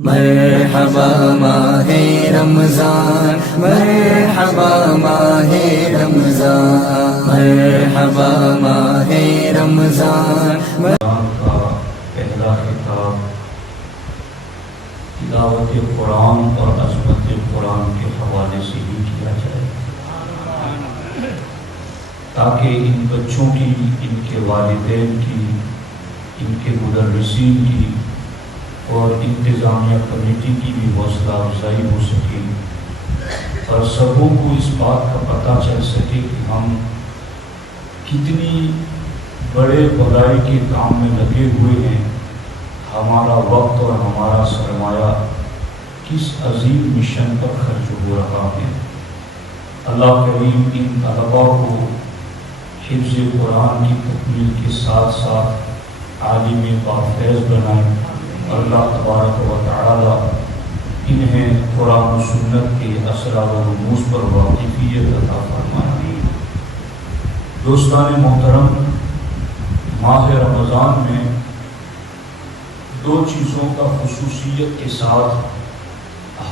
مرحبا ماہ رمضان، مرحبا ماہ رمضان، مرحبا ماہ رمضان۔ قرآن کا پہلا خطاب تلاوت قرآن اور عظمت قرآن کے حوالے سے ہی کیا جائے، تاکہ ان بچوں کی، ان کے والدین کی، ان کے مدرسین کی اور انتظامیہ کمیٹی کی بھی حوصلہ افزائی ہو سکے اور سبوں کو اس بات کا پتہ چل سکے کہ ہم کتنی بڑے بھلائی کے کام میں لگے ہوئے ہیں، ہمارا وقت اور ہمارا سرمایہ کس عظیم مشن پر خرچ ہو رہا ہے۔ اللہ کریم ان طلباء کو حفظ قرآن کی تکمیل کے ساتھ ساتھ عالم بافیض بنائے۔ اللہ تبارک و تعالی انہیں قرآن و سنت کے اسرار و رموز پر واقفیت عطا فرمائے۔ دوستان محترم، ماہ رمضان میں دو چیزوں کا خصوصیت کے ساتھ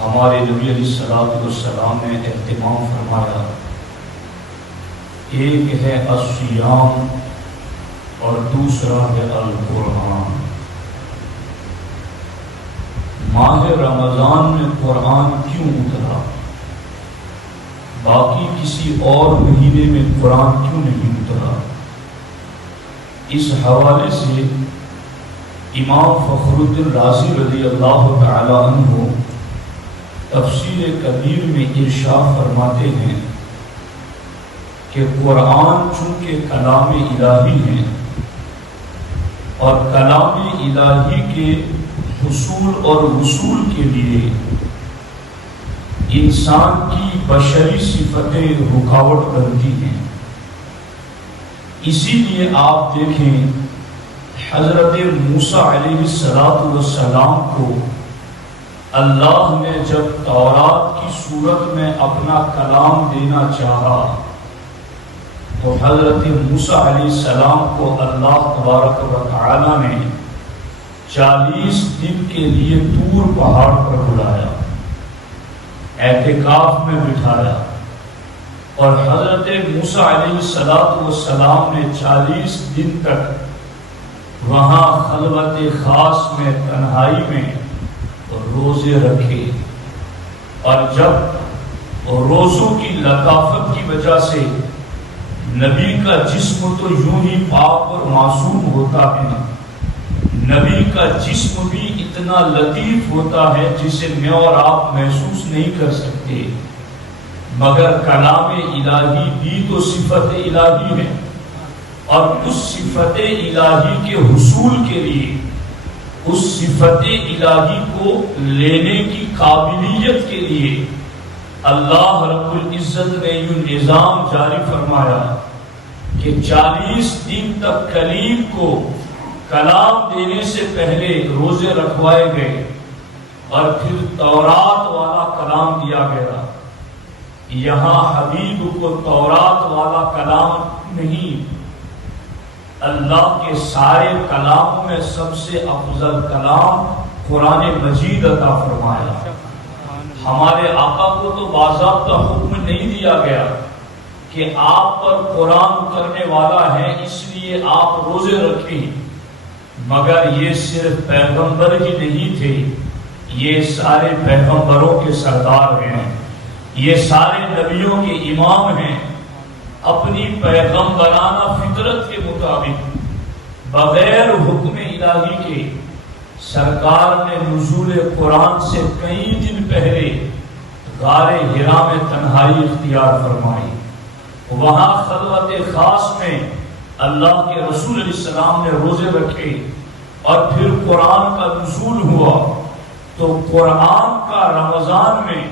ہمارے نبی علیہ الصلوۃ والسلام نے اہتمام فرمایا۔ ایک ہے الصیام اور دوسرا ہے القرآن۔ ماہ رمضان میں قرآن کیوں اترا؟ باقی کسی اور مہینے میں قرآن کیوں نہیں اترا؟ اس حوالے سے امام فخر الدین رازی رضی اللہ تعالی عنہ تفسیر کبیر میں ارشاد فرماتے ہیں کہ قرآن چونکہ کلام الہی ہے اور کلام الہی کے حصول اور وصول کے لیے انسان کی بشری صفتیں رکاوٹ بنتی ہیں، اسی لیے آپ دیکھیں حضرت موسیٰ علیہ السلام کو اللہ نے جب تورات کی صورت میں اپنا کلام دینا چاہا تو حضرت موسیٰ علیہ السلام کو اللہ تبارک و تعالی نے 40 دن کے لیے طور پہاڑ پر بلایا، اعتکاف میں بٹھایا اور حضرت موسیٰ علیہ السلام نے 40 دن تک وہاں خلوت خاص میں، تنہائی میں روزے رکھے، اور جب روزوں کی لطافت کی وجہ سے نبی کا جسم تو یوں ہی پاک اور معصوم ہوتا ہے، نبی کا جسم بھی اتنا لطیف ہوتا ہے جسے میں اور آپ محسوس نہیں کر سکتے، مگر کلام الہی بھی تو صفت الہی ہے، اور اس صفت الہی کے حصول کے لیے، اس صفت الہی کو لینے کی قابلیت کے لیے اللہ رب العزت نے یہ نظام جاری فرمایا کہ 40 دن تک کلیم کو کلام دینے سے پہلے روزے رکھوائے گئے اور پھر تورات والا کلام دیا گیا۔ یہاں حبیب کو تورات والا کلام نہیں، اللہ کے سارے کلاموں میں سب سے افضل کلام قرآن مجید عطا فرمایا۔ ہمارے آقا کو تو باضابطہ حکم نہیں دیا گیا کہ آپ پر قرآن اترنے والا ہے اس لیے آپ روزے رکھیں، مگر یہ صرف پیغمبر ہی نہیں تھے، یہ سارے پیغمبروں کے سردار ہیں، یہ سارے نبیوں کے امام ہیں۔ اپنی پیغمبرانہ فطرت کے مطابق بغیر حکم الہی کے سرکار نے نزول قرآن سے کئی دن پہلے غار حرا میں تنہائی اختیار فرمائی، وہاں خلوت خاص میں اللہ کے رسول علیہ السلام نے روزے رکھے، اور پھر قرآن کا نزول ہوا تو قرآن کا رمضان میں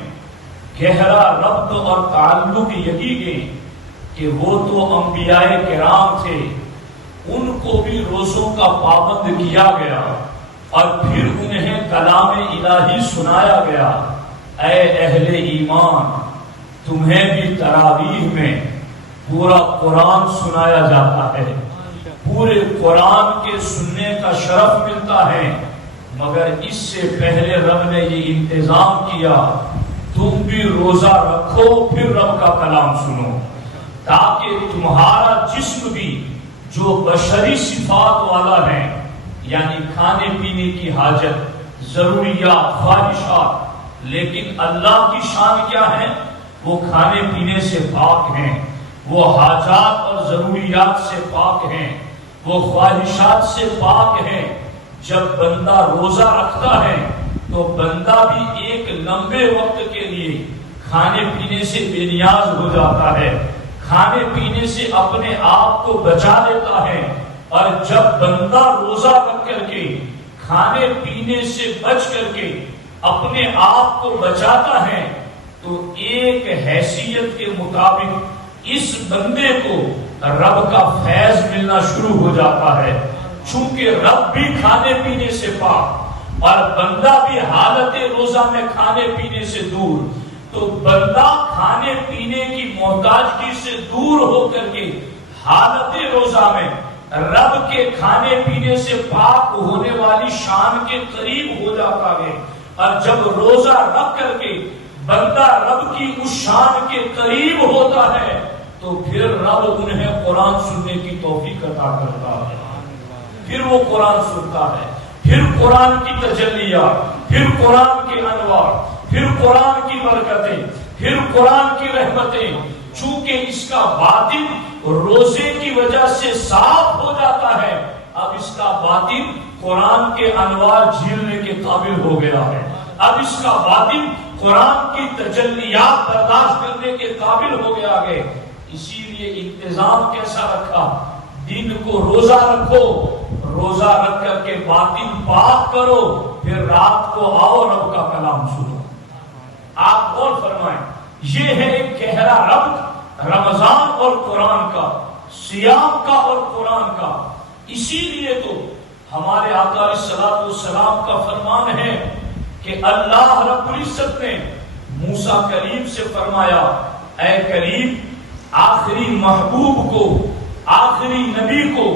گہرا ربط اور تعلق یہی گئی کہ وہ تو انبیاء کرام تھے، ان کو بھی روزوں کا پابند کیا گیا اور پھر انہیں کلام الہی سنایا گیا۔ اے اہل ایمان، تمہیں بھی تراویح میں پورا قرآن سنایا جاتا ہے، پورے قرآن کے سننے کا شرف ملتا ہے، مگر اس سے پہلے رب نے یہ انتظام کیا تم بھی روزہ رکھو پھر رب کا کلام سنو، تاکہ تمہارا جسم بھی جو بشری صفات والا ہے، یعنی کھانے پینے کی حاجت، ضروریات، خواہشات، لیکن اللہ کی شان کیا ہے؟ وہ کھانے پینے سے پاک ہیں، وہ حاجات اور ضروریات سے پاک ہیں، وہ خواہشات سے پاک ہیں۔ جب بندہ روزہ رکھتا ہے تو بندہ بھی ایک لمبے وقت کے لیے کھانے پینے سے بے نیاز ہو جاتا ہے، کھانے پینے سے اپنے آپ کو بچا لیتا ہے۔ اور جب بندہ روزہ رکھ کر کے کھانے پینے سے بچ کر کے اپنے آپ کو بچاتا ہے تو ایک حیثیت کے مطابق اس بندے کو رب کا فیض ملنا شروع ہو جاتا ہے۔ چونکہ رب بھی کھانے پینے سے پاک اور بندہ بھی حالت روزہ میں کھانے پینے سے دور، تو بندہ کھانے پینے کی محتاجگی سے دور ہو کر کے حالت روزہ میں رب کے کھانے پینے سے پاک ہونے والی شان کے قریب ہو جاتا ہے۔ اور جب روزہ رکھ کر کے بندہ رب کی اس شان کے قریب ہوتا ہے تو پھر رب انہیں قرآن سننے کی توفیق عطا کرتا ہے، پھر وہ قرآن سنتا ہے، پھر قرآن کی تجلیات، پھر قرآن کے انوار، پھر قرآن کی برکتیں، پھر قرآن کی رحمتیں۔ چونکہ اس کا باطن روزے کی وجہ سے صاف ہو جاتا ہے، اب اس کا باطن قرآن کے انوار جھیلنے کے قابل ہو گیا ہے، اب اس کا باطن قرآن کی تجلیات برداشت کرنے کے قابل ہو گیا ہے۔ اسی لیے انتظام کیسا رکھا؟ دن کو روزہ رکھو، روزہ رکھ کر کے باطن پاک کرو، پھر رات کو آؤ رب کا کلام سنو۔ آپ غور فرمائیں، یہ ہے ایک گہرا ربط رمضان اور قرآن کا، صیام کا اور قرآن کا۔ اسی لیے تو ہمارے آقا علیہ الصلوۃ والسلام کا فرمان ہے کہ اللہ رب العزت نے موسیٰ کلیم سے فرمایا، اے کریم، آخری محبوب کو، آخری نبی کو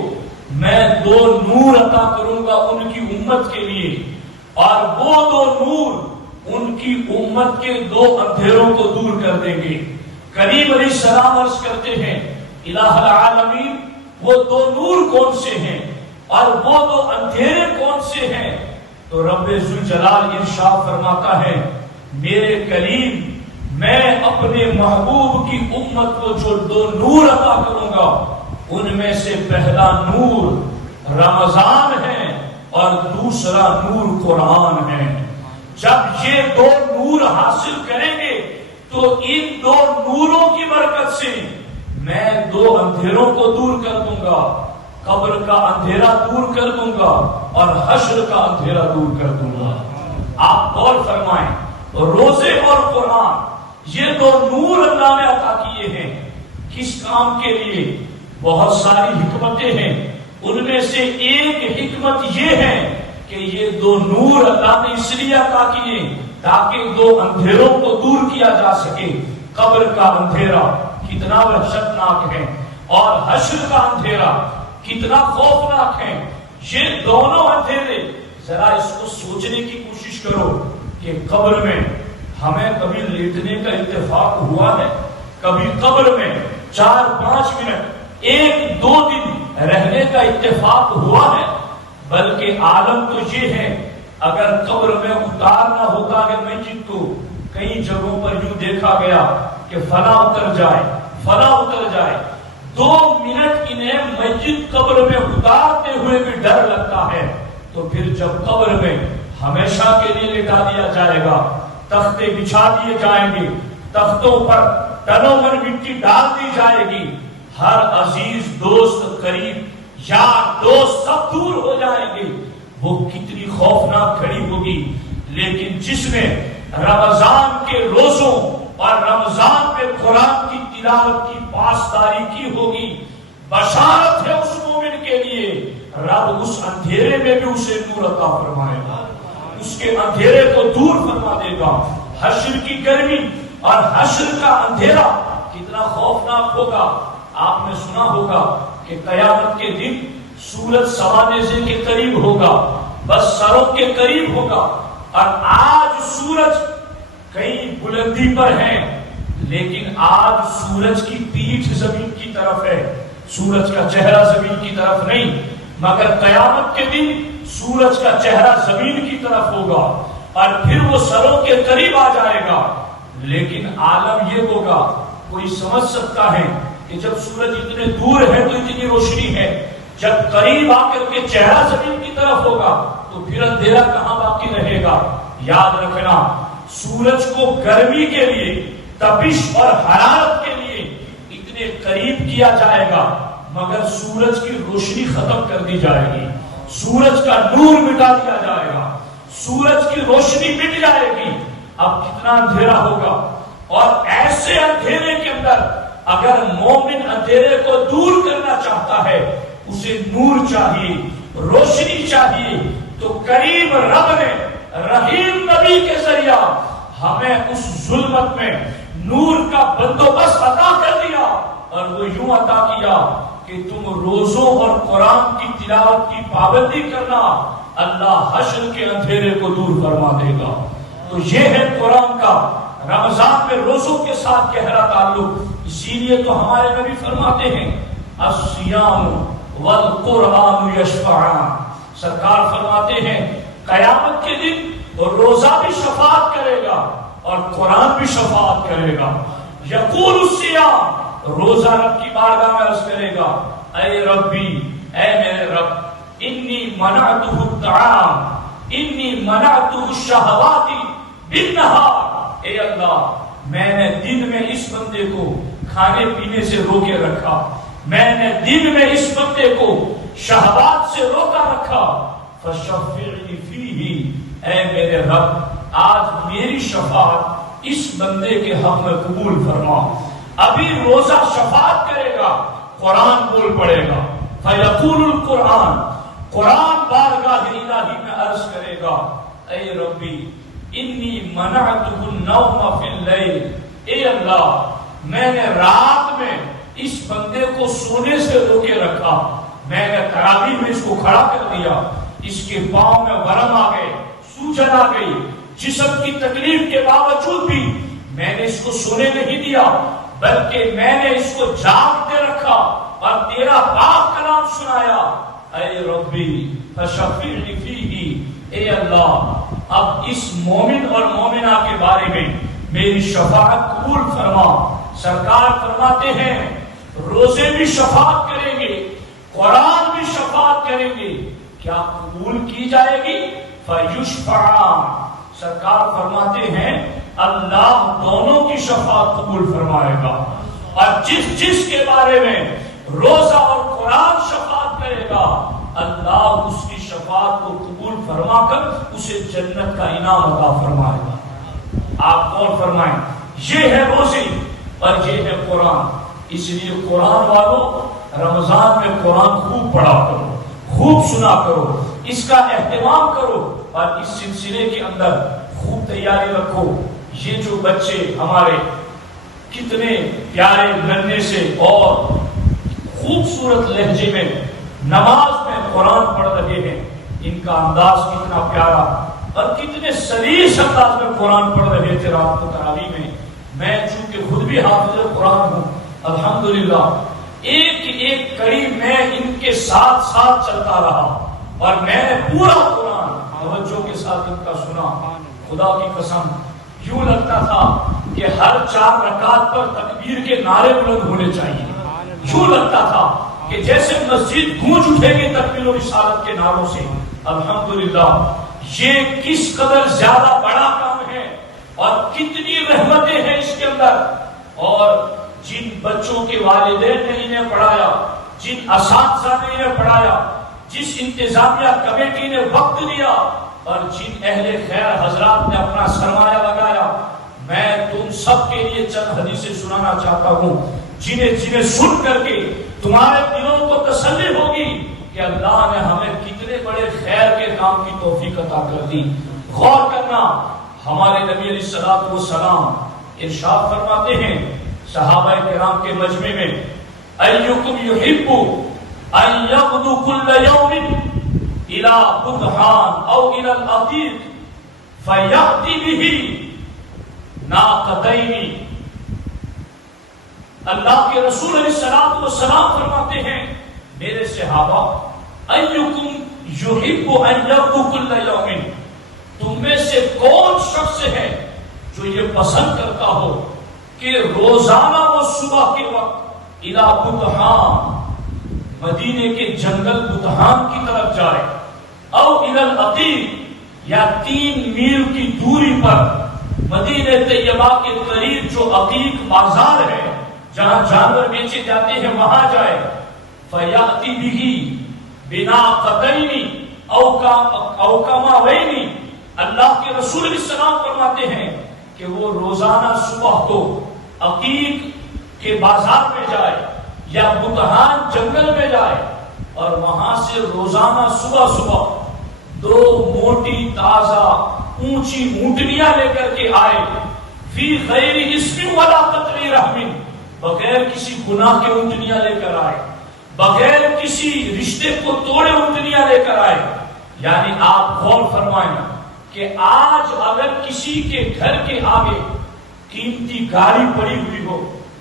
میں 2 نور عطا کروں گا ان کی امت کے لیے، اور وہ 2 نور ان کی امت کے 2 اندھیروں کو دور کر دیں گے۔ کریم علیہ السلام عرض کرتے ہیں، الہ العالمین، وہ 2 نور کون سے ہیں اور وہ 2 اندھیرے کون سے ہیں؟ تو رب ذوالجلال ارشاد فرماتا ہے، میرے کریم، میں اپنے محبوب کی امت کو جو 2 نور عطا کروں گا ان میں سے پہلا نور رمضان ہے اور دوسرا نور قرآن ہے۔ جب یہ 2 نور حاصل کریں گے تو ان 2 نوروں کی برکت سے میں 2 اندھیروں کو دور کر دوں گا، قبر کا اندھیرا دور کر دوں گا اور حشر کا اندھیرا دور کر دوں گا۔ آپ غور فرمائیں، روزے اور قرآن یہ 2 نور اللہ نے عطا کیے ہیں۔ کس کام کے لیے؟ بہت ساری حکمتیں ہیں، ان میں سے ایک حکمت یہ ہے کہ یہ 2 نور اللہ نے اس لیے عطا کیے تاکہ 2 اندھیروں کو دور کیا جا سکے۔ قبر کا اندھیرا کتنا وحشتناک ہے اور حشر کا اندھیرا کتنا خوفناک ہے۔ یہ دونوں اندھیرے، ذرا اس کو سوچنے کی کوشش کرو کہ قبر میں ہمیں کبھی لیٹنے کا اتفاق ہوا ہے؟ کبھی قبر میں 4-5 منٹ، 1-2 دن رہنے کا اتفاق ہوا ہے؟ بلکہ عالم تو یہ ہے، اگر قبر میں اتارنا ہوتا ہے مسجد کو، کئی جگہوں پر یوں دیکھا گیا کہ فلاں اتر جائے، فلاں اتر جائے، 2 منٹ انہیں مسجد قبر میں اتارتے ہوئے بھی ڈر لگتا ہے۔ تو پھر جب قبر میں ہمیشہ کے لیے لٹا دیا جائے گا، تختے بچھا دیے جائیں گے، تختوں پر ٹنوں پر مٹی ڈال دی جائے گی، ہر عزیز دوست، قریب یار دوست سب دور ہو جائیں گے، وہ کتنی خوفناک کھڑی ہوگی۔ لیکن جس نے رمضان کے روزوں اور رمضان میں قرآن کی تلاوت کی پاسداری کی ہوگی، بشارت ہے اس مومن کے لیے، رب اس اندھیرے میں بھی اسے نور عطا فرمائے گا، اس کے اندھیرے کو دور فرما دے گا۔ حشر کی گرمی اور حشر کا اندھیرا کتنا خوفناک ہوگا۔ آپ نے سنا ہوگا کہ قیامت کے دن سورج سوا نیزے کے قریب ہوگا، بس سروں کے قریب ہوگا. اور آج سورج کئی بلندی پر ہے لیکن آج سورج کی پیٹھ زمین کی طرف ہے, سورج کا چہرہ زمین کی طرف نہیں. مگر قیامت کے دن سورج کا چہرہ زمین کی طرف ہوگا اور پھر وہ سروں کے قریب آ جائے گا. لیکن عالم یہ ہوگا, کوئی سمجھ سکتا ہے کہ جب سورج اتنے دور ہے تو اتنی روشنی ہے, جب قریب آ کر کے چہرہ زمین کی طرف ہوگا تو پھر اندھیرا کہاں باقی رہے گا. یاد رکھنا, سورج کو گرمی کے لیے, تپش اور حرارت کے لیے اتنے قریب کیا جائے گا مگر سورج کی روشنی ختم کر دی جائے گی, سورج کا نور مٹا دیا جائے گا, سورج کی روشنی مٹ جائے گی. اب کتنا اندھیرا ہوگا. اور ایسے اندھیرے کے اندر اگر مومن اندھیرے کو دور کرنا چاہتا ہے, اسے نور چاہیے, روشنی چاہیے, تو قریب رب نے رحیم نبی کے ذریعہ ہمیں اس ظلمت میں نور کا بندوبست عطا کر دیا. اور وہ یوں عطا کیا کہ تم روزوں اور قرآن کی تلاوت کی پابندی کرنا, اللہ حشر کے اندھیرے کو دور فرما دے گا. تو یہ ہے قرآن کا رمضان میں روزوں کے ساتھ گہرا تعلق. اسی لیے تو ہمارے نبی فرماتے ہیں الصیام والقرآن یشفعان. سرکار فرماتے ہیں قیامت کے دن روزہ بھی شفاعت کرے گا اور قرآن بھی شفاعت کرے گا. یقول الصیام, روزہ رب کی بارگاہ میں عرض کرے گا, اے ربی, اے میرے رب, انی منعتہ الطعام, انی منعتہ الشہوات بالنہار. اے اللہ, میں نے دن میں اس بندے کو کھانے پینے سے روکے رکھا, میں نے دن میں اس بندے کو شہوات سے روکا رکھا. فشفعنی فیہ, اے میرے رب, آج میری شفاعت اس بندے کے حق میں قبول فرما. ابھی روزہ شفاعت کرے گا, قرآن بول پڑے گا. فیقول القرآن, قرآن بارگاہ الہی میں عرض کرے گا, اے ربی انی منعتہ النوم فی اللیل. اے اللہ, میں نے رات میں اس بندے کو سونے سے روکے رکھا, میں نے تراویح میں اس کو کھڑا کر دیا, اس کے پاؤں میں ورم آ گئے, سوجن آ گئی, جسم کی تکلیف کے باوجود بھی میں نے اس کو سونے نہیں دیا بلکہ میں نے اس کو جاگتے رکھا اور تیرا پاک کلام سنایا. اے ربی فشفعنی فیہ, اے اللہ, اب اس مومن اور مومنہ کے بارے میں میری شفاعت قبول فرما. سرکار فرماتے ہیں روزے بھی شفاعت کریں گے, قرآن بھی شفاعت کریں گے, کیا قبول کی جائے گی؟ فیشفعان. سرکار فرماتے ہیں اللہ دونوں کی شفاعت قبول فرمائے گا. اور جس کے بارے میں روزہ اور قرآن شفاعت کرے گا, اللہ اس کی شفاعت کو قبول فرما کر اسے جنت کا انعام عطا فرمائے گا. آپ کون فرمائیں؟ یہ ہے روزے اور یہ ہے قرآن. اس لیے قرآن والوں رمضان میں قرآن خوب پڑھا کرو, خوب سنا کرو, اس کا اہتمام کرو اور اس سلسلے کے اندر خوب تیاری رکھو. یہ جو بچے ہمارے کتنے پیارے ننھے سے اور خوبصورت لہجے میں نماز میں قرآن پڑھ رہے ہیں, ان کا انداز کتنا پیارا اور کتنے سلیس انداز میں قرآن پڑھ رہے تھے رات کو تراویح میں. میں چونکہ خود بھی حافظ قرآن ہوں الحمدللہ, ایک ایک کڑی میں ان کے ساتھ ساتھ چلتا رہا اور میں نے پورا قرآن توجہ کے ساتھ ان کا سنا. خدا کی قسم یوں لگتا تھا کہ ہر 4 رکعت پر تکبیر کے نعرے بلند ہونے چاہیے. یوں لگتا تھا کہ جیسے مسجد گونج اٹھے گی تکبیر و رسالت کے نعروں سے. الحمدللہ یہ کس قدر زیادہ بڑا کام ہے اور کتنی رحمتیں ہیں اس کے اندر. اور جن بچوں کے والدین نے انہیں پڑھایا, جن اساتذہ نے انہیں پڑھایا, جس انتظامیہ کمیٹی نے وقت دیا اور جن اہل خیر حضرات نے اپنا سرمایہ لگایا, میں تم سب کے لیے چند حدیثیں سنانا چاہتا ہوں جنہیں سن کر کے تمہارے دلوں کو تسلی ہوگی کہ اللہ نے ہمیں کتنے بڑے خیر کے کام کی توفیق عطا کر دی. غور کرنا, ہمارے نبی علیہ الصلوۃ والسلام ارشاد فرماتے ہیں صحابہ کرام کے مجمع میں, ایکم یحب ان یغدو کل یوم الى بطحان او الى العتیق فیأتی بہ ناقتین. اللہ کے رسول علیہ الصلوۃ والسلام فرماتے ہیں میرے صحابہ ایکم یحب ان یغدو کل یوم، تم میں سے کون شخص ہے جو یہ پسند کرتا ہو کہ روزانہ وہ صبح کے وقت الى بطحان، مدینے کے جنگل بطحان کی طرف جائے، او الى العتیق، یا 3 میل کی دوری پر مدینہ طیبہ کے قریب جو عتیق بازار ہے جہاں جانور بیچے جاتے ہیں وہاں جائے. فیأتی بہ بناقتین او کماوین، اللہ کے رسول علیہ السلام فرماتے ہیں کہ وہ روزانہ صبح کو عتیق کے بازار میں جائے یا بطحان جنگل میں جائے اور وہاں سے روزانہ صبح صبح 2 موٹی تازہ اونچی اونٹنیاں لے کر کے آئے، فی غیر اسم ولا قطع رحم، بغیر کسی گناہ کے اونٹنیاں لے کر آئے، بغیر کسی رشتے کو توڑے اونٹنیاں لے کر آئے. یعنی آپ غور فرمائیں کہ آج اگر کسی کے گھر کے آگے قیمتی گاڑی پڑی ہوئی ہو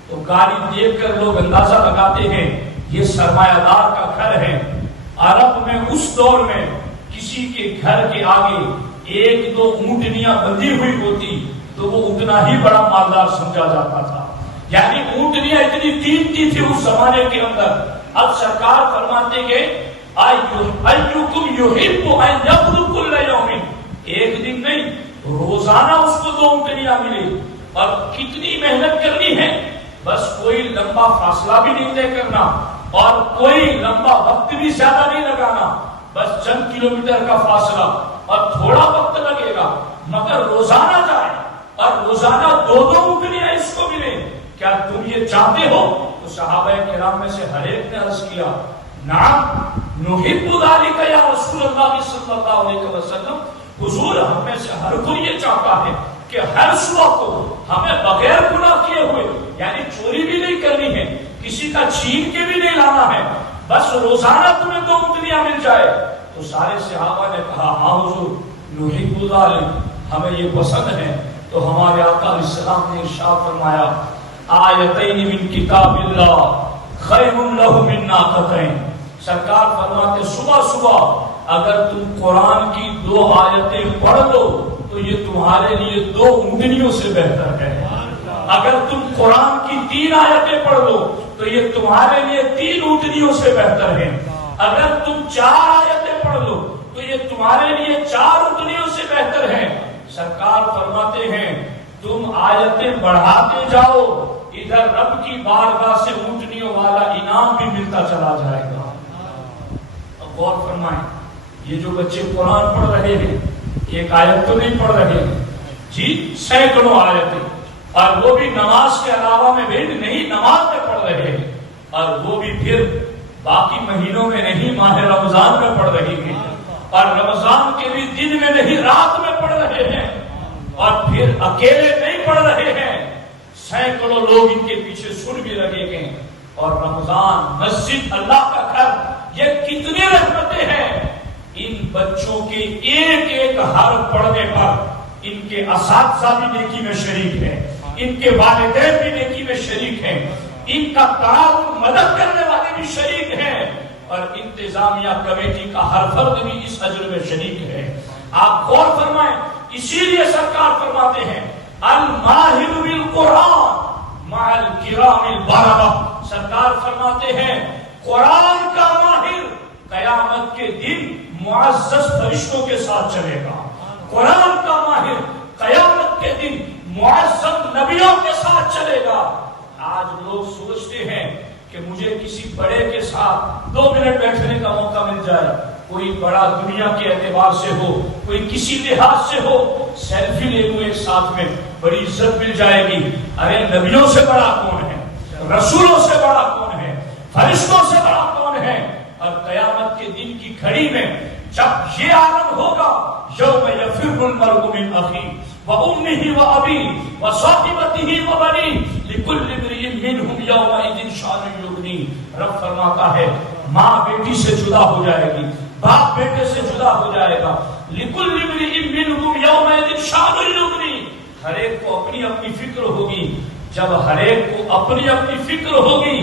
تو گاڑی دیکھ کر لوگ اندازہ لگاتے ہیں یہ سرمایہ دار کا گھر ہے. عرب میں اس دور میں کسی کے گھر کے آگے 1-2 اونٹنیاں بندھی ہوئی ہوتی تو وہ اتنا ہی بڑا مالدار سمجھا جاتا تھا. یعنی اونٹنیاں اتنی قیمتی تھی اس زمانے کے اندر. اب سرکار فرماتے کہ ایکم یحب ان یغدو کل یوم، ایک دن نہیں روزانہ اس کو 2 اونٹنیاں ملے. اور کتنی محنت کرنی ہے، بس کوئی لمبا فاصلہ بھی نہیں طے کرنا اور کوئی لمبا وقت بھی زیادہ نہیں لگانا، بس چند کلومیٹر کا فاصلہ اور تھوڑا وقت لگے گا مگر روزانہ جائے اور روزانہ 2 اونٹنیاں اس کو ملے. کیا تم یہ چاہتے ہو؟ تو صحابہ کرام میں سے ہر ایک نے عرض کیا نعم نحب ذلک یا رسول اللہ صلی اللہ علیہ وسلم، حضور ہم میں سے ہر کوئی یہ چاہتا ہے کہ ہر صبح کو ہمیں بغیر گناہ کیے ہوئے، یعنی چوری بھی نہیں کرنی ہے، کسی کا چھین کے بھی نہیں لانا ہے، بس روزانہ تمہیں 2 اونٹنیاں مل جائے. تو سارے صحابہ نے کہا ہاں حضور نحب ذلک، ہمیں یہ پسند ہے. تو ہمارے آقا علیہ السلام نے ارشاد فرمایا آیتین من کتاب اللہ خیر لہ من ناقتین. سرکار فرماتے صبح صبح اگر تم قرآن کی 2 آیتیں پڑھ لو تو یہ تمہارے لیے 2 اونٹنیوں سے بہتر ہے. اگر تم قرآن کی 3 آیتیں پڑھ لو تو یہ تمہارے لیے 3 اونٹنیوں سے بہتر ہے. اگر تم 4 آیتیں پڑھ لو تو یہ تمہارے لیے 4 اونٹنیوں سے بہتر ہے. سرکار فرماتے ہیں تم آیتیں بڑھاتے جاؤ، ادھر رب کی بارگاہ سے اونٹنیوں والا انعام بھی ملتا چلا جائے گا. اب غور فرمائیں، یہ جو بچے قرآن پڑھ رہے ہیں 1 آیت تو نہیں پڑھ رہے ہیں جی، سینکڑوں آیتیں، اور وہ بھی نماز کے علاوہ میں بھی نہیں، نماز میں پڑھ رہے ہیں، اور وہ بھی پھر باقی مہینوں میں نہیں، ماہ رمضان میں پڑھ رہی ہیں، اور رمضان کے بھی دن میں نہیں رات میں پڑھ رہے ہیں، اور پھر اکیلے نہیں پڑھ رہے ہیں، سینکڑوں لوگ ان کے پیچھے سن بھی لگے گئے. اور رمضان مسجد اللہ کا گھر، یہ کتنی رحمتیں ہیں. ان بچوں کے ایک حرف پڑھنے پر ان کے اساتذہ بھی نیکی میں شریک ہیں، ان کے والدین بھی نیکی میں شریک ہیں، ان کا تعاون مدد کرنے والے بھی شریک ہیں، اور انتظامیہ کمیٹی کا ہر فرد بھی اس اجر میں شریک ہے. آپ غور فرمائیں، اسی لیے سرکار فرماتے ہیں الماہر بالقرآن مع الکرام البررہ. سرکار فرماتے ہیں قرآن کا ماہر قیامت کے دن معزز فرشتوں کے ساتھ چلے گا. قرآن کا ماہر قیامت کے دن معزز نبیوں کے ساتھ چلے گا. آج لوگ سوچتے ہیں کہ مجھے کسی بڑے کے ساتھ 2 منٹ بیٹھنے کا موقع مل جائے، کوئی بڑا دنیا کے اعتبار سے ہو، کوئی کسی لحاظ سے ہو، سیلفی لے لوں ایک ساتھ میں، بڑی عزت مل جائے گی. ارے نبیوں سے بڑا کون ہے، رسولوں سے بڑا کون ہے، فرشتوں سے بڑا کون ہے. اور قیامت کے دن کی گھڑی میں جب یہ عالم ہوگا یوم یفر المرء من اخیہ وامہ وابیہ وصاحبتہ وبنیہ لکل امرئ منہم یومئذ شأن یغنیہ. رب فرماتا ہے ماں بیٹی سے جدا ہو جائے گی، باپ بیٹے سے جدا ہو جائے گا. لِكُلِّ امْرِئٍ مِّنْهُمْ يَوْمَئِذٍ شَأْنٌ يُغْنِيهِ. ہر ایک کو اپنی اپنی فکر ہوگی. جب ہر ایک کو اپنی اپنی فکر ہوگی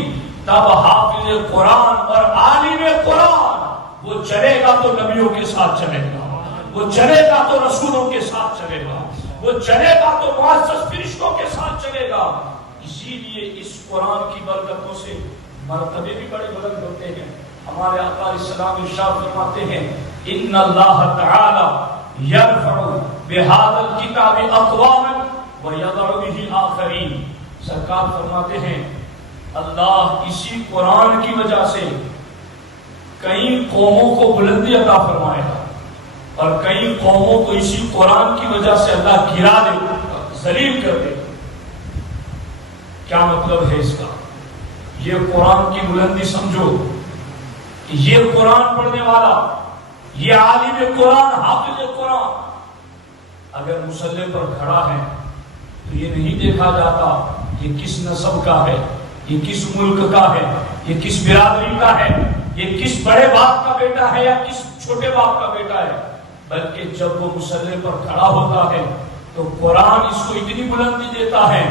تب حافظ قرآن اور عالم قرآن وہ چلے گا تو نبیوں کے ساتھ چلے گا, وہ چلے گا تو رسولوں کے ساتھ چلے گا, وہ چلے گا تو معزز فرشتوں کے ساتھ چلے گا. اسی لیے اس قرآن کی برکتوں سے مرتبے بھی بڑے بلند ہوتے ہیں. ہمارے آقا علیہ السلام ارشاد فرماتے ہیں ان اللہ تعالی یرفع بہذا الکتاب اقواما ویضع بہ آخرین. سرکار فرماتے ہیں اللہ اسی قرآن کی وجہ سے کئی قوموں کو بلندی عطا فرمائے گا اور کئی قوموں کو اسی قرآن کی وجہ سے اللہ گرا دے گا, ذلیل کر دے گا. کیا مطلب ہے اس کا؟ یہ قرآن کی بلندی سمجھو کہ یہ قرآن پڑھنے والا, یہ عالم قرآن, حافظ قرآن اگر مصلی پر کھڑا ہے تو یہ نہیں دیکھا جاتا یہ کس نسب کا ہے, یہ کس ملک کا ہے, یہ کس برادری کا ہے, یہ کس بڑے باپ کا بیٹا ہے یا کس چھوٹے باپ کا بیٹا ہے, بلکہ جب وہ مصلی پر کھڑا ہوتا ہے تو قرآن اس کو اتنی بلندی دیتا ہے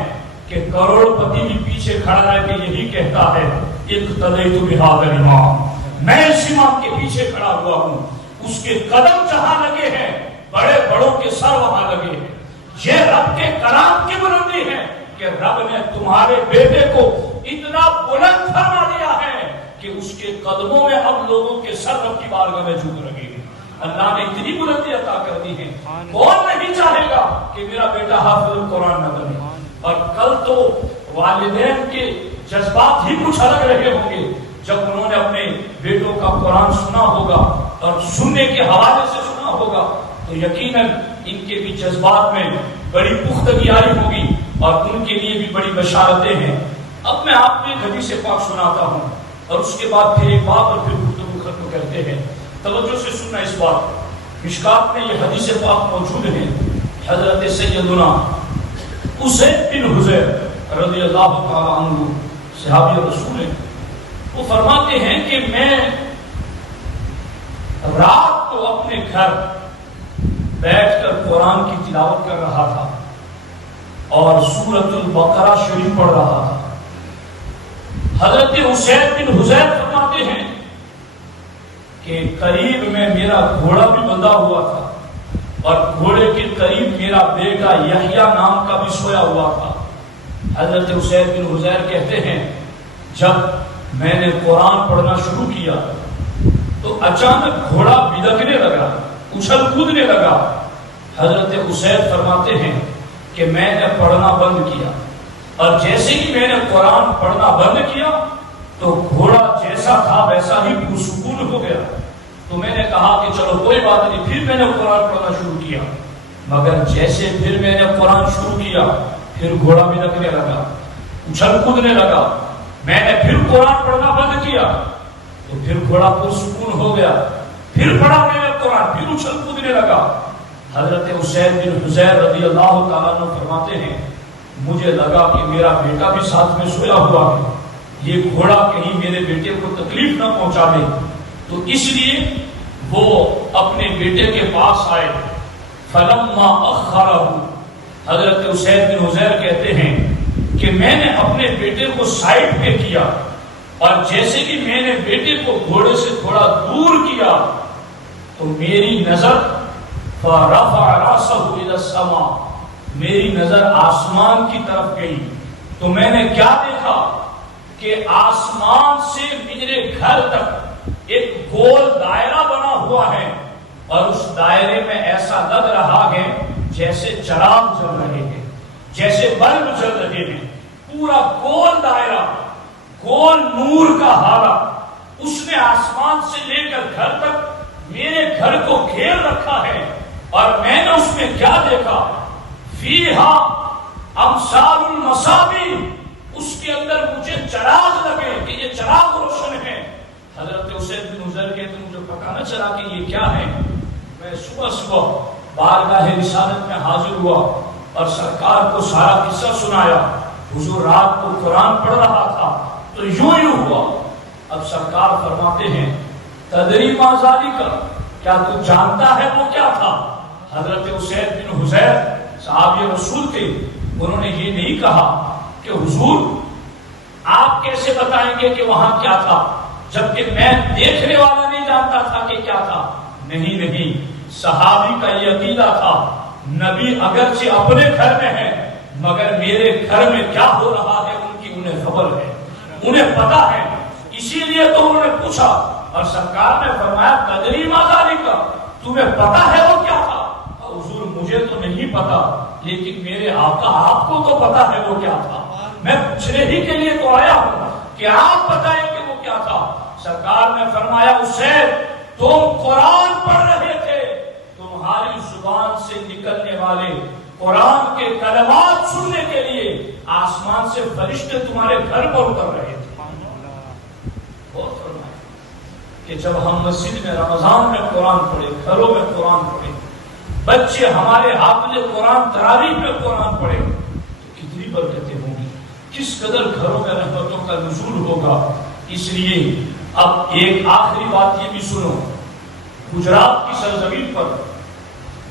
کہ کروڑ پتی بھی پیچھے کھڑا رہ کے یہی کہتا ہے اقتدیت بہذا الامام, میں اس امام کے پیچھے کھڑا ہوا ہوں, اس کے قدم جہاں لگے ہیں بڑے بڑوں کے سر وہاں لگے ہیں. یہ رب کے کلام کی بلندی ہے کہ رب نے تمہارے بیٹے کو اتنا بلند فرما دیا ہے کہ اس کے قدموں میں اب لوگوں کے سر رب کی بارگاہ میں جھک رہے ہیں. اللہ نے اتنی بلندی عطا کر دی ہے. کون نہیں چاہے گا کہ میرا بیٹا حافظ القرآن نہ بنے؟ اور کل تو والدین کے جذبات ہی کچھ الگ رہے ہوں گے جب انہوں نے اپنے بیٹوں کا قرآن سنا ہوگا اور سننے کے حوالے سے سنا ہوگا تو یقیناً ان کے بھی جذبات میں بڑی پختگی آئی ہوگی اور ان کے لیے بھی بڑی بشارتیں ہیں. اب میں آپ کو ایک حدیث پاک سناتا ہوں اور اس کے بعد پھر ایک بات اور پھر گفتگو ختم کرتے ہیں. توجہ سے سننا اس بات. مشکات میں یہ حدیث پاک موجود ہے. حضرت سیدنا اسید بن حضیر رضی اللہ تعالی عنہ صحابی رسول ہیں, وہ فرماتے ہیں کہ میں رات کو اپنے گھر بیٹھ کر قرآن کی تلاوت کر رہا تھا اور سورۃ البقرہ شریف پڑھ رہا تھا. حضرت اسید بن حضیر فرماتے ہیں کہ قریب میں میرا گھوڑا بھی بندھا ہوا تھا اور گھوڑے کے قریب میرا بیٹا یحییٰ نام کا بھی سویا ہوا تھا. حضرت اسید بن حضیر کہتے ہیں جب میں نے قرآن پڑھنا شروع کیا تو اچانک گھوڑا بدکنے لگا, اچھل کودنے لگا. حضرت اسید فرماتے ہیں کہ میں نے پڑھنا بند کیا اور جیسے ہی میں نے قرآن پڑھنا بند کیا تو گھوڑا جیسا تھا ویسا ہی پرسکون ہو گیا. تو میں نے کہا کہ چلو کوئی بات نہیں. پھر میں نے قرآن پڑھنا شروع کیا, مگر جیسے پھر میں نے قرآن شروع کیا پھر گھوڑا بدکنے لگا, اچھل کودنے لگا. میں نے پھر قرآن پڑھنا بند کیا تو پھر گھوڑا پرسکون ہو گیا. پھر پڑھا میں نے قرآن, پھر اچھل کودنے لگا. حضرت اسید بن حضیر رضی اللہ تعالیٰ عنہ فرماتے ہیں مجھے لگا کہ میرا بیٹا بھی ساتھ میں سویا ہوا ہے, یہ گھوڑا کہیں میرے بیٹے کو تکلیف نہ پہنچا دے. تو اس لیے وہ اپنے بیٹے کے پاس آئے. فلما اخرہ, حضرت اسید بن حضیر کہتے ہیں کہ میں نے اپنے بیٹے کو سائڈ پہ کیا اور جیسے کہ میں نے بیٹے کو گھوڑے سے تھوڑا دور کیا تو میری نظر فرفع راسہ الی السماء, میری نظر آسمان کی طرف گئی. تو میں نے کیا دیکھا کہ آسمان سے میرے گھر تک ایک گول دائرہ بنا ہوا ہے اور اس دائرے میں ایسا لگ رہا ہے جیسے چراغ جل رہے ہیں, جیسے بلب جل رہے ہیں. پورا گول دائرہ, گول نور کا حالہ اس نے آسمان سے لے کر گھر تک میرے گھر کو گھیر رکھا ہے. اور میں نے اس میں کیا دیکھا, فیہا امثال المصابیح, اس کے اندر مجھے چراغ لگے کہ یہ چراغ روشن ہے. حضرت اسید بن حضیر کہتے ہیں مجھے پتا نہ چلا کہ یہ کیا ہے. میں صبح صبح بارگاہ رسالت میں حاضر ہوا اور سرکار کو سارا قصہ سنایا. حضور رات کو قرآن پڑھ رہا تھا تو یوں ہوا. اب سرکار فرماتے ہیں تدری ما ذالک، کیا تو جانتا ہے وہ کیا تھا؟ حضرت اسید بن حضیر صحابی رسول تھے، انہوں نے یہ نہیں کہا کہ حضور آپ کیسے بتائیں گے کہ وہاں کیا تھا، جبکہ میں دیکھنے والا نہیں جانتا تھا کہ کیا تھا۔ نہیں، صحابی کا یہ عقیدہ تھا، نبی اگرچہ اپنے گھر میں ہے مگر میرے گھر میں کیا ہو رہا ہے ان کی انہیں خبر ہے، انہیں پتا ہے، اسی لیے تو انہوں نے پوچھا، اور سرکار نے فرمایا تدری ما ذالک، تمہیں پتا ہے وہ کیا تھا؟ حضور مجھے تو نہیں پتا، لیکن میرے آقا آپ کو تو پتا ہے وہ کیا تھا، میں پوچھنے ہی کے لیے تو آیا ہوں کہ آپ بتائیں کہ وہ کیا تھا۔ سرکار نے فرمایا اسید تم قرآن پڑھ رہے تھے، تمہاری زبان سے نکلنے والے قرآن کے کلمات سننے کے لیے آسمان سے فرشتے تمہارے گھر پر اتر رہے تھے۔ بہت فرمایا کہ جب ہم مسجد میں رمضان میں قرآن پڑھے، گھروں میں قرآن پڑھے، بچے ہمارے حافظ قرآن تراویح میں قرآن پڑھے تو کتنی برکتیں ہوں گی، کس قدر گھروں میں رحمتوں کا نزول ہوگا۔ اس لیے اب ایک آخری بات یہ بھی سنو، گجرات کی سرزمین پر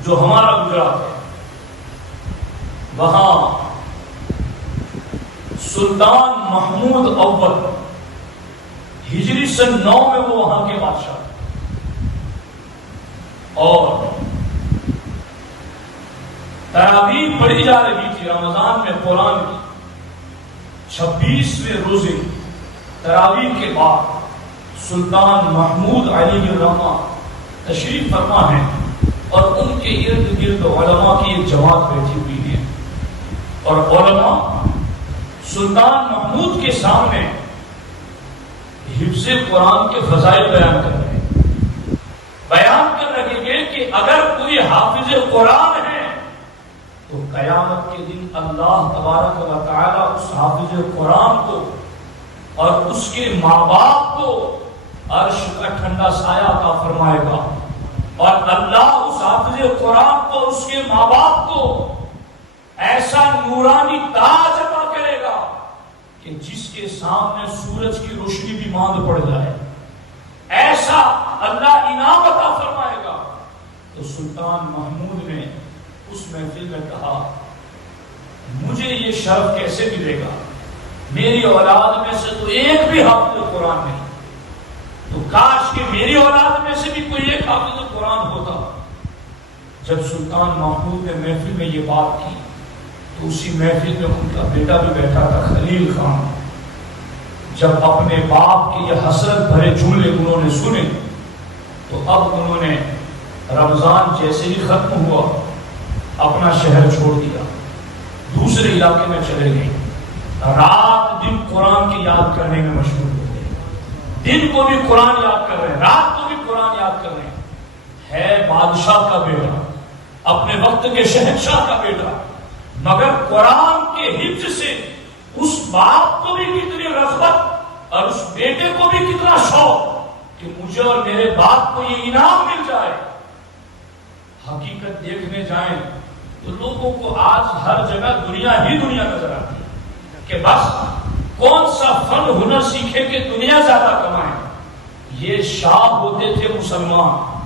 جو ہمارا گجرات ہے، وہاں سلطان محمود اول ہجری سن 9 میں وہ وہاں کے بادشاہ، اور تراویح پڑھی جا رہی تھی رمضان میں قرآن کی 26ویں روزے تراویح کے بعد سلطان محمود علی الرحمہ تشریف فرما ہے، اور ان کے ارد گرد علماء کی ایک جماعت بیٹھی ہوئی ہے، اور علماء سلطان محمود کے سامنے حفظ قرآن کے فضائل بیان کر رہے ہیں کہ اگر کوئی حافظ قرآن ہے تو قیامت کے دن اللہ تبارک و تعالی اس حافظ قرآن کو اور اس کے ماں باپ کو عرش کا ٹھنڈا سایہ عطا فرمائے گا، اور اللہ اس حافظ قرآن کو اس کے ماں باپ کو ایسا نورانی تاج عطا کرے گا کہ جس کے سامنے سورج کی روشنی بھی ماند پڑ جائے، ایسا اللہ انعام عطا فرمائے گا۔ تو سلطان محمود نے اس محفل میں کہا مجھے یہ شرف کیسے ملے گا، میری اولاد میں سے تو ایک بھی حافظ قرآن نہیں، تو کاش کہ میری اولاد میں سے بھی کوئی ایک حافظ قرآن ہوتا۔ جب سلطان محمود نے محفل میں یہ بات کی تو اسی محفل میں ان کا بیٹا بھی بیٹھا تھا، خلیل خان۔ جب اپنے باپ کے یہ حسرت بھرے جملے انہوں نے سنے تو اب انہوں نے رمضان جیسے ہی ختم ہوا اپنا شہر چھوڑ دیا، دوسرے علاقے میں چلے گئے، رات دن قرآن کی یاد کرنے میں مشغول ہو گئے، دن کو بھی قرآن یاد کر رہے ہیں، رات کو بھی قرآن یاد کر رہے ہیں۔ ہے بادشاہ کا بیٹا، اپنے وقت کے شہنشاہ کا بیٹا، مگر قرآن کے حفظ سے اس باپ کو بھی کتنی رغبت اور اس بیٹے کو بھی کتنا شوق کہ مجھے اور میرے باپ کو یہ انعام مل جائے۔ حقیقت دیکھنے جائیں تو لوگوں کو آج ہر جگہ دنیا ہی دنیا نظر آتی ہے کہ بس کون سا فن ہنر سیکھے کہ دنیا زیادہ کمائے۔ یہ شاہ ہوتے تھے مسلمان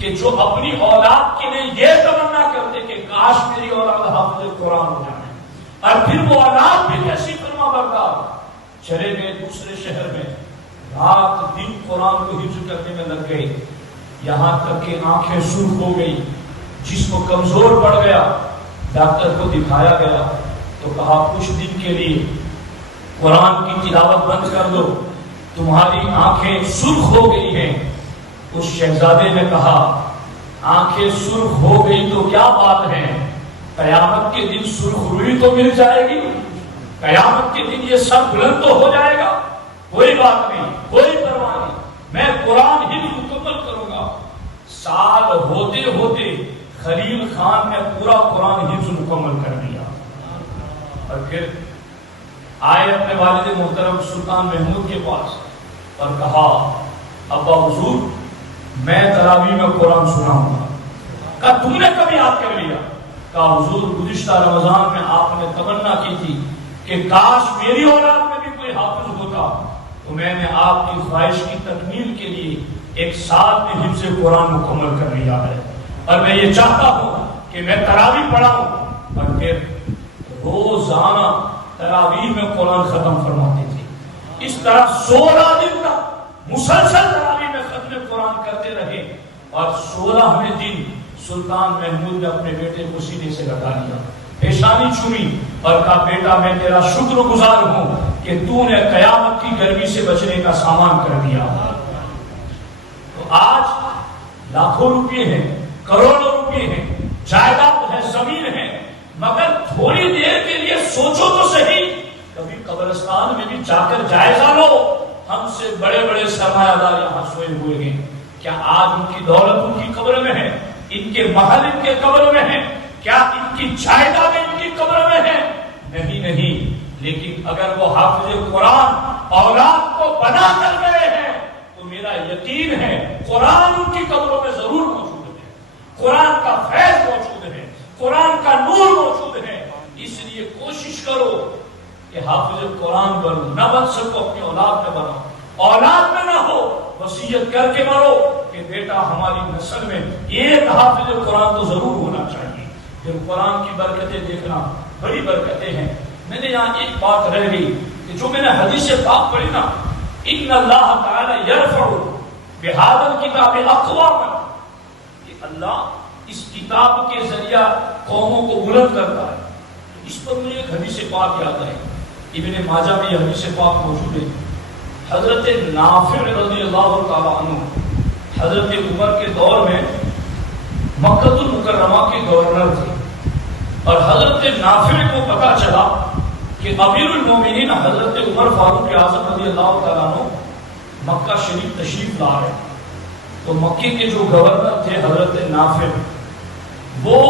کہ جو اپنی اولاد کے لیے یہ تمنا کرتے کہ کاش میری اولاد حافظ قرآن ہو جائے، اور پھر وہ اولاد بھی کیسی فرما بردار، چلے گئے دوسرے شہر میں، رات دن قرآن کو حفظ کرنے میں لگ گئے، یہاں تک کہ آنکھیں سرخ ہو گئی، جسم کمزور پڑ گیا۔ ڈاکٹر کو دکھایا گیا تو کہا کچھ دن کے لیے قرآن کی تلاوت بند کر دو، تمہاری آنکھیں سرخ ہو گئی ہیں۔ اس شہزادے نے کہا آنکھیں سرخ ہو گئی تو کیا بات ہے، قیامت کے دن سرخ روئی تو مل جائے گی، قیامت کے دن یہ سر بلند تو ہو جائے گا، کوئی بات نہیں، کوئی پرواہ نہیں، میں قرآن ہی مکمل کروں گا۔ سال ہوتے ہوتے خلیل خان نے پورا قرآن حفظ مکمل کر دیا، اور پھر آئے اپنے والد محترم سلطان محمود کے پاس اور کہا ابا حضور میں تراویح میں قرآن سناؤں گا۔ کہا تم نے کبھی یاد کر لیا؟ کہا حضور گزشتہ رمضان میں آپ نے تمنا کی تھی کہ کاش میری اولاد میں بھی کوئی حافظ ہوتا، تو میں نے آپ کی خواہش کی تکمیل کے لیے ایک سال میں حفظ قرآن مکمل کر لیا ہے، اور میں یہ چاہتا ہوں کہ میں تراویح پڑھاؤں اور پھر روزانہ تراویح میں قرآن ختم فرماتے تھے۔ اس طرح 16 دن تک مسلسل تراویح میں ختم قرآن کرتے رہے، اور 16ویں دن سلطان محمود نے اپنے بیٹے کو سینے سے لگا لیا، پیشانی چومی اور کہا بیٹا میں تیرا شکر گزار ہوں کہ تو نے قیامت کی گرمی سے بچنے کا سامان کر دیا۔ تو آج لاکھوں روپے ہیں، کروڑوں روپے ہیں، جائیداد ہے، زمین ہے، مگر تھوڑی دیر کے لیے سوچو تو صحیح، کبھی قبرستان میں بھی جا کر جائزہ لو، ہم سے بڑے بڑے سرمایہ دار یہاں سوئے ہوئے ہیں، کیا آج ان کی دولت ان کی قبر میں ہے؟ ان کے محل ان کے قبر میں ہیں؟ کیا ان کی جائیداد ان کی قبر میں ہے؟ نہیں، لیکن اگر وہ حافظ قرآن اولاد کو بنا کر گئے ہیں تو میرا یقین ہے قرآن ان کی قبروں میں ضرور موجود ہے، قرآن کا فیض موجود ہے، قرآن کا نور موجود ہے۔ اس لیے کوشش کرو کہ حافظ قرآن بنو، نہ بن سکو اپنی اولاد میں بنو، اولاد میں نہ ہو وصیت کر کے مرو کہ بیٹا ہماری نسل میں ایک حافظ قرآن تو ضرور ہونا چاہیے۔ پھر قرآن کی برکتیں دیکھنا، بڑی برکتیں ہیں۔ میں نے یہاں ایک بات رہ گئی کہ جو میں نے حدیث پاک پڑھی نا، ان اللہ تعالی یرفع بہذا الکتاب اقواما، کہ اللہ اس کتاب کے ذریعہ قوموں کو بلند کرتا ہے۔ اس پر مجھے ایک حدیث پاک یاد ہے، ابن ماجہ میں یہ حدیث پاک موجود ہے۔ حضرت نافع رضی اللہ تعالیٰ عنہ حضرت عمر کے دور میں مکہ المکرمہ کے گورنر تھے، اور حضرت نافع کو پتا چلا کہ امیر المومنین حضرت عمر فاروق اعظم رضی اللہ تعالیٰ عنہ مکہ شریف تشریف لا رہے، تو مکے کے جو گورنر تھے حضرت نافع، وہ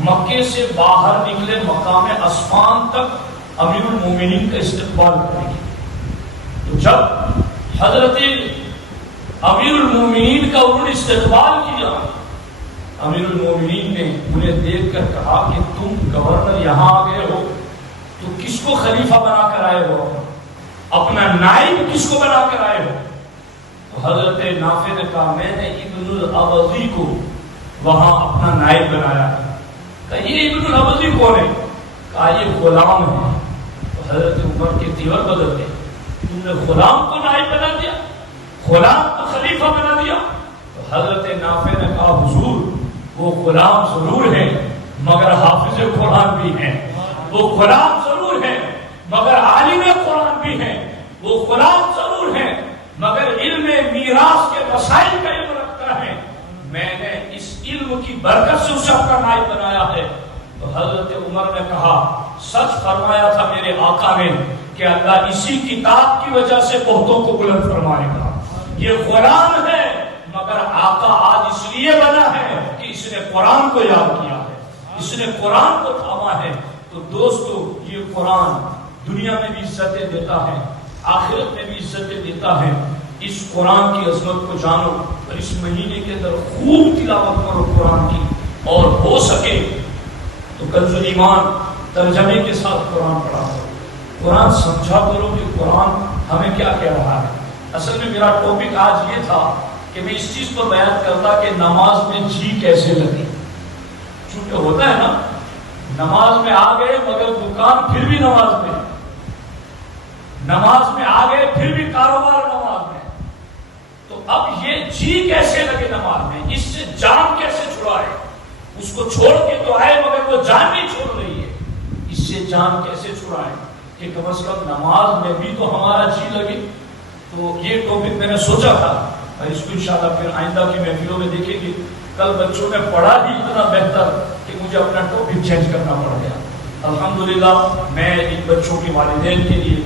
مکے سے باہر نکلے مقام اسفان تک امیر المومنین کا استقبال کریں گے۔ تو جب حضرت امیر المومنین کا انہوں نے استقبال کیا، امیر المومنین نے انہیں دیکھ کر کہا کہ تم گورنر یہاں آ گئے ہو تو کس کو خلیفہ بنا کر آئے ہو؟ اپنا نائب کس کو بنا کر آئے ہو؟ تو حضرت نافع نے کہا میں نے ابن الابضی کو وہاں اپنا نائب بنایا ہے۔ کہا یہ ابن الابضی کون ہے؟ کہا یہ غلام ہے۔ تو حضرت عمر کے تیور بدل گئے، تم نے غلام کو نائب بنا دیا، غلام کو خلیفہ بنا دیا۔ تو حضرت نافع نے کہا حضور وہ غلام ضرور ہے مگر حافظ قرآن بھی ہیں، وہ غلام ضرور ہے مگر عالم قرآن بھی ہیں، وہ غلام ضرور ہے مگر علم میراث کے مسائل کا علم رکھتا ہے، میں نے اس علم کی برکت سے اسے اپنا نائب بنایا ہے۔ تو حضرت عمر نے کہا سچ فرمایا تھا میرے آقا نے کہ اللہ اسی کتاب کی وجہ سے بہتوں کو بلند فرمائے گا۔ یہ غلام ہے مگر آقا آج اس لیے بنا ہے کہ اس نے قرآن کو یاد کیا ہے، اس نے قرآن کو تھاما ہے۔ تو دوستو یہ قرآن دنیا میں بھی عزتیں دیتا ہے، آخرت میں بھی عزتیں دیتا ہے۔ اس قرآن کی عظمت کو جانو اور اس مہینے کے اندر خوب تلاوت کرو قرآن کی، اور ہو سکے تو کنز ایمان ترجمے کے ساتھ قرآن پڑھا کرو، قرآن سمجھا کرو کہ قرآن ہمیں کیا کہہ رہا ہے۔ اصل میں میرا ٹاپک آج یہ تھا کہ میں اس چیز پر بیان کرتا کہ نماز میں جی کیسے لگے، چونکہ ہوتا ہے نا نماز میں آ گئے مگر دکان پھر بھی نماز میں، نماز میں آ گئے پھر بھی کاروبار نماز میں، تو اب یہ جی کیسے لگے نماز میں، اس سے جان کیسے چھڑائے؟ اس کو چھوڑ کے تو آئے مگر وہ جان نہیں چھوڑ رہی ہے، اس سے جان کیسے چھڑائے کہ کم از کم نماز میں بھی تو ہمارا جی لگے۔ تو یہ ٹاپک میں نے سوچا تھا، اور اس کو انشاءاللہ پھر آئندہ کی محفلوں میں دیکھیں گے۔ کل بچوں نے پڑھا ہی اتنا بہتر کہ مجھے اپنا ٹاپک چینج کرنا پڑ گیا۔ الحمدللہ میں ان بچوں کے والدین کے لیے،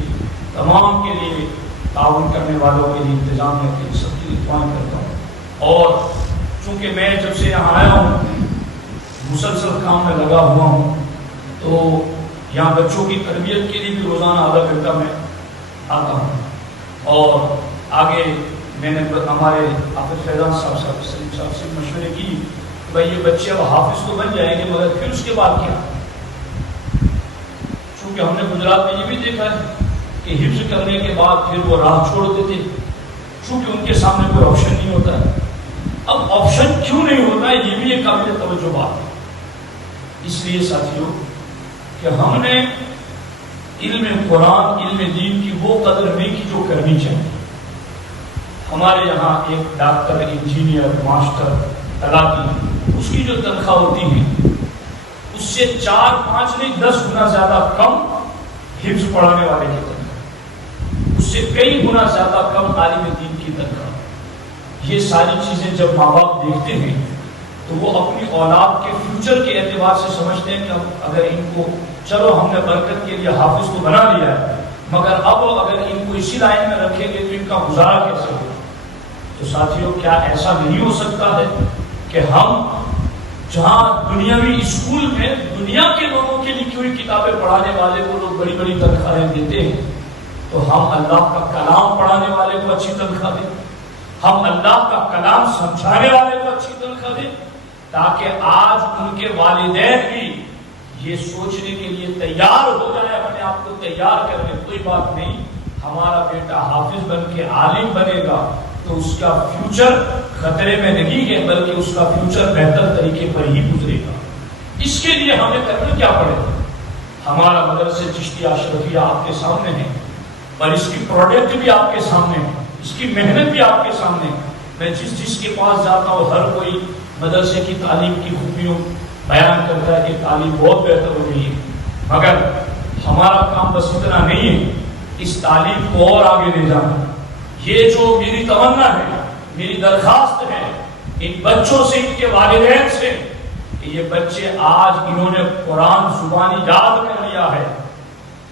تمام کے لیے، تعاون کرنے والوں کے لیے، انتظام کے لیے سب کی دعائیں کرتا ہوں۔ اور چونکہ میں جب سے یہاں آیا ہوں مسلسل کام میں لگا ہوا ہوں، تو یہاں بچوں کی تربیت کے لیے بھی روزانہ آدھا گھنٹہ میں آتا ہوں، اور آگے میں نے ہمارے حافظ فیضان صاحب سلیم صاحب سے مشورے کی کہ بھائی یہ بچے اب حافظ تو بن جائیں گے مگر پھر اس کے بعد کیا؟ چونکہ ہم نے گجرات میں یہ بھی دیکھا ہے کہ حفظ کرنے کے بعد پھر وہ راہ چھوڑ دیتے، چونکہ ان کے سامنے کوئی آپشن نہیں ہوتا ہے۔ اب آپشن کیوں نہیں ہوتا ہے یہ بھی ایک قابل توجہ بات ہے۔ اس لیے ساتھیوں کہ ہم نے علم قرآن علم دین کی وہ قدر نہیں کی جو کرنی چاہیے۔ ہمارے یہاں ایک ڈاکٹر انجینئر ماسٹر تلاقی اس کی جو تنخواہ ہوتی ہے اس سے 4 5 نہیں 10 گنا زیادہ کم حفظ پڑھانے والے کی تنخواہ، اس سے کئی گنا زیادہ کم عالم دین کی تنخواہ۔ یہ ساری چیزیں جب ماں باپ دیکھتے ہیں تو وہ اپنی اولاد کے فیوچر کے اعتبار سے سمجھتے ہیں کہ اگر ان کو چلو ہم نے برکت کے لیے حافظ کو بنا لیا ہے، مگر اب اگر ان کو اسی لائن میں رکھیں گے تو ان کا گزارا کیسے ہوگا؟ تو ساتھیوں کیا ایسا نہیں ہو سکتا ہے کہ ہم جہاں دنیاوی اسکول میں دنیا کے لوگوں کے لکھی ہوئی کتابیں پڑھانے والے کو لوگ بڑی بڑی تنخواہیں دیتے ہیں، تو ہم اللہ کا کلام پڑھانے والے کو اچھی تنخواہ دیں، ہم اللہ کا کلام سمجھانے والے کو اچھی تنخواہ دیں، تاکہ آج ان کے والدین بھی یہ سوچنے کے لیے تیار ہو جائے، اپنے آپ کو تیار کر لیں کوئی بات نہیں، ہمارا بیٹا حافظ بن کے عالم بنے گا تو اس کا فیوچر خطرے میں نہیں ہے، بلکہ اس کا فیوچر بہتر طریقے پر ہی گزرے گا۔ اس کے لیے ہمیں کرنا کیا پڑے گا؟ ہمارا مدرسہ چشتیہ اشرفیہ آپ کے سامنے ہے اور اس کی پروڈکٹ بھی آپ کے سامنے ہے، اس کی محنت بھی آپ کے سامنے ہے۔ میں جس کے پاس جاتا ہوں ہر کوئی مدرسے کی تعلیم کی خوبیوں بیان کرتا ہے کہ تعلیم بہت بہتر ہو گئی ہے، مگر ہمارا کام بس اتنا نہیں ہے، اس تعلیم کو اور آگے لے جانا۔ یہ جو میری تمنا ہے، میری درخواست ہے ان بچوں سے، ان کے والدین سے، کہ یہ بچے آج انہوں نے قرآن زبانی یاد کر لیا ہے،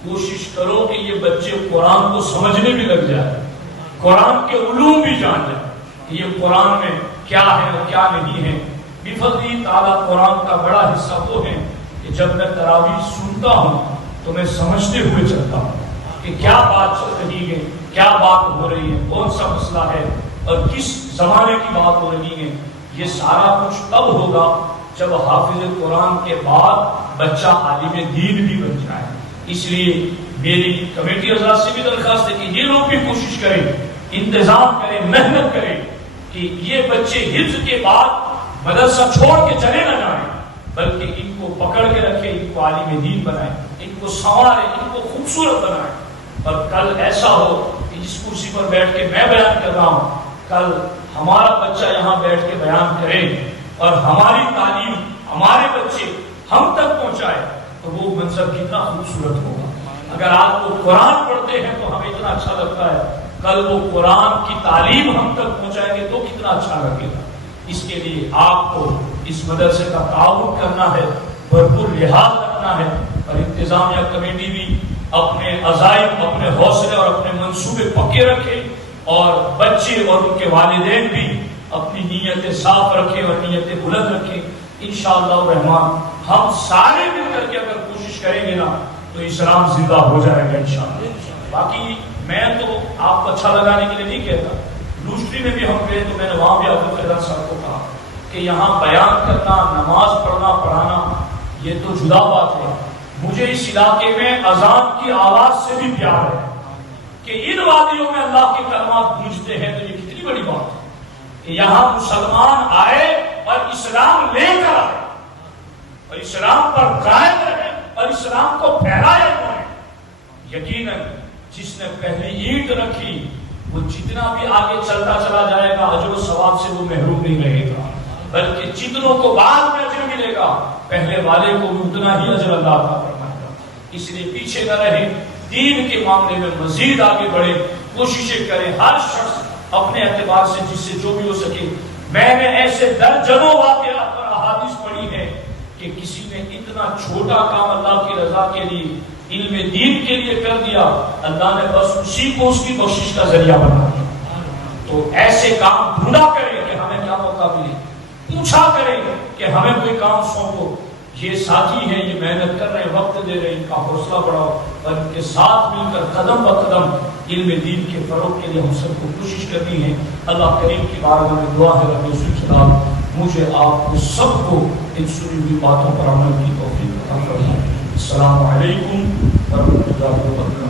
کوشش کرو کہ یہ بچے قرآن کو سمجھنے بھی لگ جائے، قرآن کے علوم بھی جان جائے کہ یہ قرآن میں کیا ہے اور کیا نہیں ہے۔ بفضل تعالیٰ قرآن کا بڑا حصہ وہ ہے کہ جب میں تراویح سنتا ہوں تو میں سمجھتے ہوئے چلتا ہوں کہ کیا بات چل رہی ہے، کیا بات ہو رہی ہے، کون سا مسئلہ ہے اور کس زمانے کی بات ہو رہی ہے۔ یہ سارا کچھ تب ہوگا جب حافظ قرآن کے بعد بچہ عالم دین بھی بن جائے۔ اس لیے میری کمیٹی حضرات سے بھی درخواست ہے کہ یہ لوگ بھی کوشش کریں، انتظام کریں، محنت کریں کہ یہ بچے حفظ کے بعد مدرسہ چھوڑ کے چلے نہ جائیں، بلکہ ان کو پکڑ کے رکھیں، ان کو عالم دین بنائیں، ان کو سنواریں، ان کو خوبصورت بنائیں۔ اور کل ایسا ہو کہ جس کرسی پر بیٹھ کے میں بیان کر رہا ہوں، کل ہمارا بچہ یہاں بیٹھ کے بیان کرے اور ہماری تعلیم ہمارے بچے ہم تک پہنچائے تو وہ منظر کتنا خوبصورت ہوگا۔ اگر آپ وہ قرآن پڑھتے ہیں تو ہمیں اتنا اچھا لگتا ہے، کل وہ قرآن کی تعلیم ہم تک پہنچائیں گے تو کتنا اچھا لگے گا۔ اس کے لیے آپ کو اس مدرسے کا تعاون کرنا ہے، بھرپور لحاظ رکھنا ہے، اور انتظامیہ کمیٹی بھی اپنے عزائم، اپنے حوصلے اور اپنے منصوبے پکے رکھے، اور بچے اور ان کے والدین بھی اپنی نیتیں صاف رکھیں اور نیتیں بلند رکھیں۔ انشاءاللہ الرحمن ہم سارے مل کر کے اگر کوشش کریں گے نا تو اسلام زندہ ہو جائے گا انشاءاللہ۔ باقی میں تو آپ کو اچھا لگانے کے لیے نہیں کہتا، دوسری میں بھی ہم گئے تو میں نے وہاں بھی عبد الفیضان صاحب کو کہا کہ یہاں بیان کرنا، نماز پڑھنا، پڑھانا یہ تو جدا بات ہے، مجھے اس علاقے میں اذان کی آواز سے بھی پیار ہے کہ ان وادیوں میں اللہ کے کلمات گونجتے ہیں، تو یہ کتنی بڑی بات ہے کہ یہاں مسلمان آئے اور اسلام لے کر آئے اور اسلام پر قائم رہے اور اسلام کو پھیلائے انہوں نے۔ یقیناً جس نے پہلی اینٹ رکھی وہ جتنا بھی آگے چلتا چلا جائے گا اجر و ثواب سے وہ محروم نہیں رہے گا، بلکہ جتنوں کو بعد میں اجر ملے گا پہلے والے کو بھی اتنا ہی اجر اللہ عطا فرمائے گا۔ اس لیے پیچھے نہ رہیں، دین کے معاملے میں مزید آگے بڑھیں، کوششیں کریں، ہر شخص اپنے اعتبار سے جس سے جو بھی ہو سکے۔ میں نے ایسے درجنوں واقعات اور احادیث پڑھی ہیں کہ کسی نے اتنا چھوٹا کام اللہ کی رضا کے لیے، علم دین کے لیے کر دیا، اللہ نے بس اسی کو اس کی بخشش کا ذریعہ بنا دیا۔ تو ایسے کام ڈھونڈا کریں کہ ہمیں کیا موقع ملے، پوچھا کریں کہ ہمیں کوئی کام سونپو۔ یہ ساتھی ہیں، یہ محنت کر رہے ہیں، وقت دے رہے ہیں، ان کا حوصلہ بڑھاؤ اور ان کے ساتھ مل کر قدم بہ قدم علم دین کے فروغ کے لیے ہم سب کو کوشش کرنی ہے۔ اللہ کریم کی بارگاہ میں دعا ہے رب الجلال مجھے آپ کو سب کو ان سنی ہوئی باتوں پر عمل کی توفیق عطا فرمائے۔ السلام علیکم ورحمۃ اللہ وبرکاتہ۔